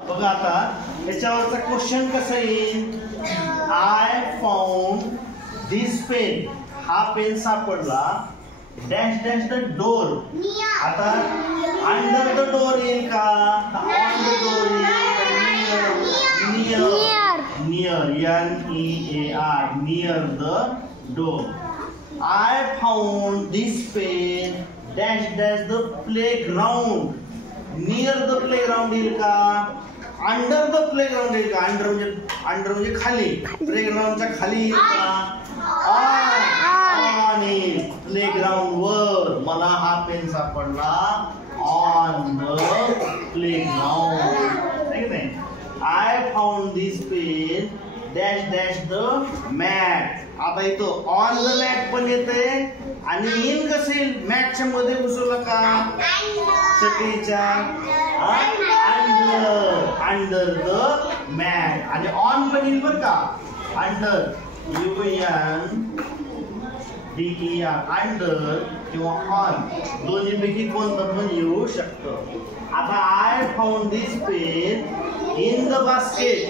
बघा आता याच्यावरचा क्वेश्चन कसा येईल. I found this pen. हा पेन सापडला डॅश डॅश द डोर. आता अंडर द डोर येईल का, ऑन द डोर येईल, near NEAR near the door. I found this pen dash dash the playground. Near the playground येईल का, under the playground येईल का. अंडर म्हणजे खाली, प्लेग्राउंडच्या खाली येईल का, ऑन येईल. प्लेग्राउंड वर मला हा पेन सापडला ऑन द प्लेग्राउंड, है की नाही. I found this pen dash dash the mat. आता इथं ऑन द मॅट पण येते आणि इन कसं येईल, मॅटच्या मध्ये घुसवलं का, चटईच्या अंडर द मॅट. आणि ऑन पण येईल बरं का, अंडर UNDER अंडर किंवा ऑन दोन्हीपैकी कोणतं पण येऊ शकतं. आता I found this pain in the basket.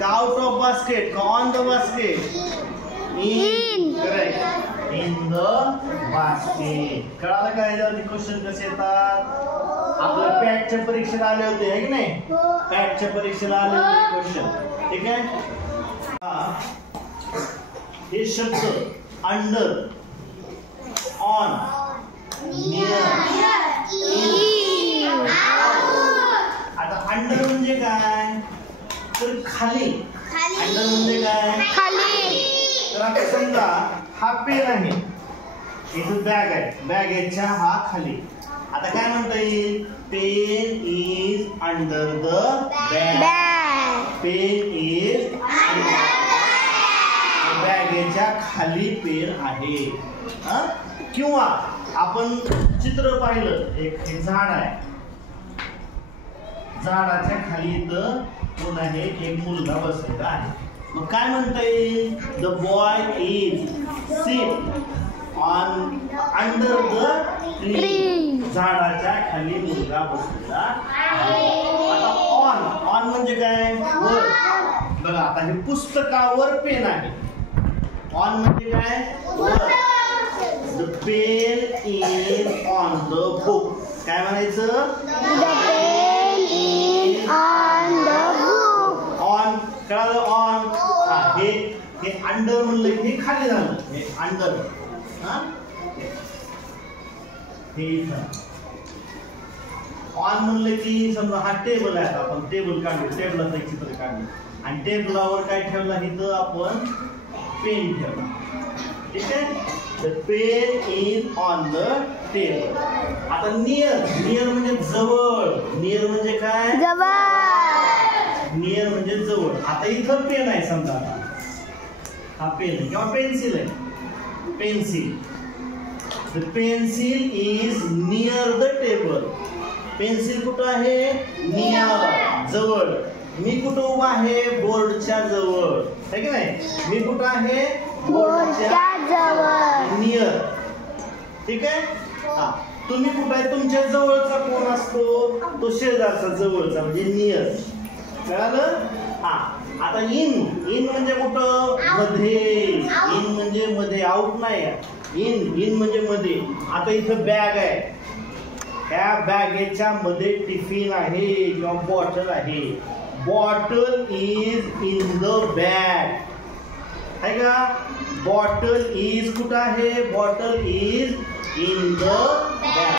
का आउट ऑफ बास्केट का on the basket, in. Correct, in the basket. कळालं का याच्यावरती क्वेश्चन कसे येतात. आपल्या पॅटच्या परीक्षेला आले होते, है की नाही. पॅटच्या परीक्षेला आले होते क्वेश्चन, ठीक आहे. हे शब्द अंडर, ऑन, नियर, इन. आता अंडर म्हणजे काय, तर खाली. अंडर म्हणजे काय, खाली. तर आता समजा हा पेन आहे, इथं बॅग आहे, बॅगेच्या हा खाली. आता काय म्हणता येईल, pen is under the bag. Pen is बॅगेच्या खाली पेन आहे. किंवा आपण चित्र पाहिलं, एक झाड आहे, झाडाच्या खाली इथं कोण आहे, एक मुलगा बसलेला आहे. मग काय म्हणता येईल, the boy is sit on under the tree. झाडाच्या खाली मुलगा बसलेला आहे. आता ऑन म्हणजे काय, वर. बघा आता हे पुस्तकावर पेन आहे. ऑन म्हणजे काय, वर. The pen is on the book. काय म्हणायचं, the pen is on the book. On कळालं, ऑन. हे अंडर म्हणलं की खाली झालं, हे अंडर. ऑन म्हणलं की समजा हा टेबल आहे, आपण टेबल काढलं, टेबलाचं एक चित्र काढलं आणि टेबलावर काय ठेवलं, इथं आपण पेन ठेवला, ठीक आहे. The pen is on the table. आता नियर म्हणजे जवळ. नियर म्हणजे काय, जवळ. नियर म्हणजे जवळ. आता इथं पेन आहे समजा, हा पेन आहे किंवा पेन्सिल आहे, pencil. The pencil is near the table. Pencil कुठं आहे, नियर, जवळ. मी कुठं उभा आहे, बोर्डच्या जवळ, है की नाही. मी कुठं आहे, बोर्डच्या जवळ, नियर, ठीक आहे. तुम्ही कुठं आहे, तुमच्या जवळचा कोण असतो, तो शेजारचा जवळचा म्हणजे नियर. कळालं. आता इन म्हणजे कुठं, मध्ये. इन म्हणजे मध्ये, आउट नाही. इन म्हणजे मध्ये. आता इथं बॅग आहे, ह्या बॅगेच्या मध्ये टिफिन आहे किंवा बॉटल आहे. Bottle is in the bag, है का. बॉटल इज कुठं आहे, बॉटल इज इन द